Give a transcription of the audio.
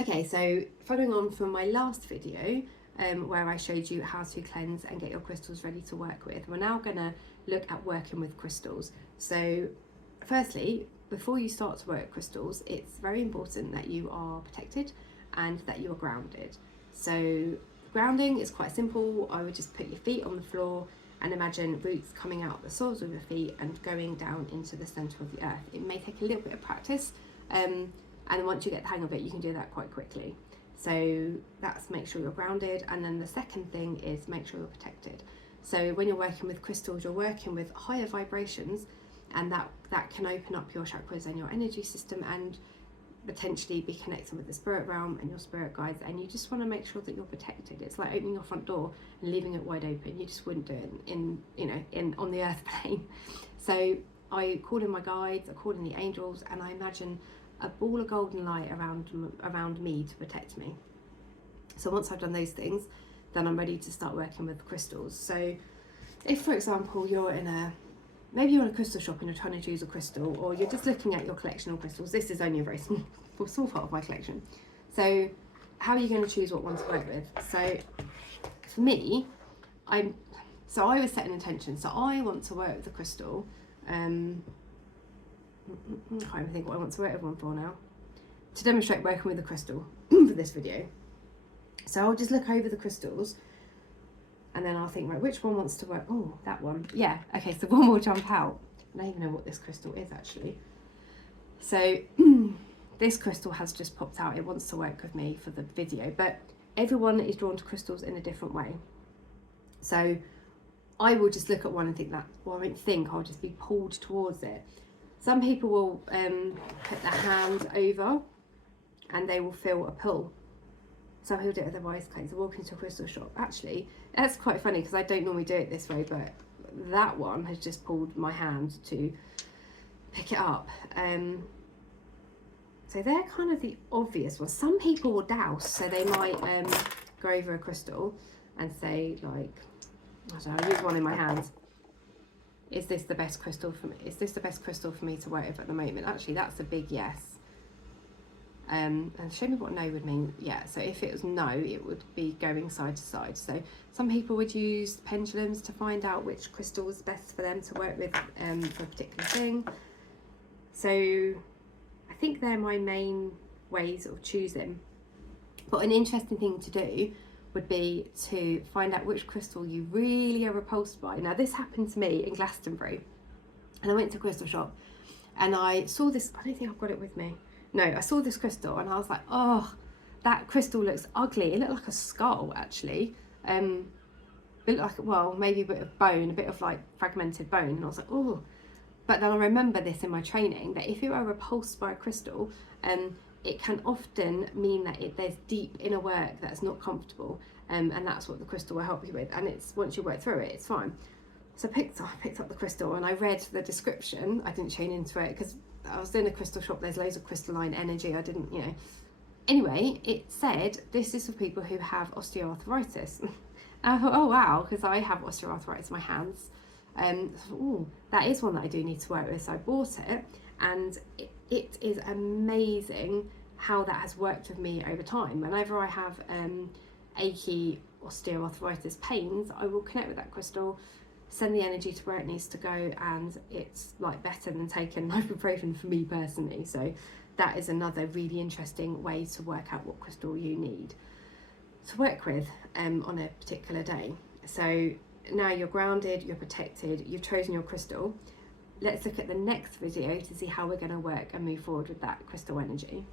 Okay, so following on from my last video, where I showed you how to cleanse and get your crystals ready to work with, we're now going to look at working with crystals. So firstly, before you start to work with crystals, it's very important that you are protected and that you are grounded. So grounding is quite simple. I would just put your feet on the floor and imagine roots coming out the soles of your feet and going down into the centre of the earth. It may take a little bit of practice, and once you get the hang of it, you can do that quite quickly. So that's make sure you're grounded. And then the second thing is make sure you're protected. So when you're working with crystals, you're working with higher vibrations, and that can open up your chakras and your energy system and potentially be connected with the spirit realm and your spirit guides, and you just want to make sure that you're protected. It's like opening your front door and leaving it wide open. You just wouldn't do it in on the earth plane. So I call in my guides, I call in the angels, and I imagine a ball of golden light around me to protect me. So once I've done those things, then I'm ready to start working with crystals. So if, for example, maybe you're in a crystal shop and you're trying to choose a crystal, or you're just looking at your collection of crystals. This is only a very small part of my collection. So how are you going to choose what one to work with? So for me, I always set an intention. So I want to work with a crystal. I can't even think what I want to work with one for now. To demonstrate working with a crystal for this video. So I'll just look over the crystals, and then I'll think, right, which one wants to work? Oh, that one. Yeah, okay, so one will jump out. I don't even know what this crystal is, actually. So this crystal has just popped out. It wants to work with me for the video, but everyone is drawn to crystals in a different way. So I will just look at one and think that, well, I won't think, I'll just be pulled towards it. Some people will put their hand over and they will feel a pull. Some people do it with their eyes closed. They walk into a crystal shop. Actually, that's quite funny because I don't normally do it this way, but that one has just pulled my hand to pick it up. So they're kind of the obvious ones. Some people will douse, so they might go over a crystal and say, like, I don't know, I'll use one in my hand. Is this the best crystal for me? Is this the best crystal for me to work with at the moment? Actually, that's a big yes. And show me what no would mean. Yeah, so if it was no, it would be going side to side. So some people would use pendulums to find out which crystal is best for them to work with for a particular thing. So I think they're my main ways of choosing. But an interesting thing to do would be to find out which crystal you really are repulsed by. Now, this happened to me in Glastonbury, and I went to a crystal shop and I saw this. I don't think I've got it with me. No, I saw this crystal and I was like, oh, that crystal looks ugly. It looked like a skull, actually. It looked like, well, maybe a bit of bone, a bit of like fragmented bone. And I was like, oh. But then I remember this in my training, that if you are repulsed by a crystal, it can often mean that there's deep inner work that's not comfortable, and that's what the crystal will help you with. And it's once you work through it, it's fine. So I picked up the crystal and I read the description. I didn't chain into it because I was in a crystal shop. There's loads of crystalline energy. I didn't, Anyway, it said this is for people who have osteoarthritis. And I thought, oh wow, because I have osteoarthritis in my hands. Oh, that is one that I do need to work with. So I bought it, and it is amazing how that has worked with me over time. Whenever I have achy osteoarthritis pains, I will connect with that crystal, send the energy to where it needs to go, and it's like better than taking ibuprofen for me personally. So that is another really interesting way to work out what crystal you need to work with on a particular day. So now you're grounded, you're protected, you've chosen your crystal. Let's look at the next video to see how we're going to work and move forward with that crystal energy.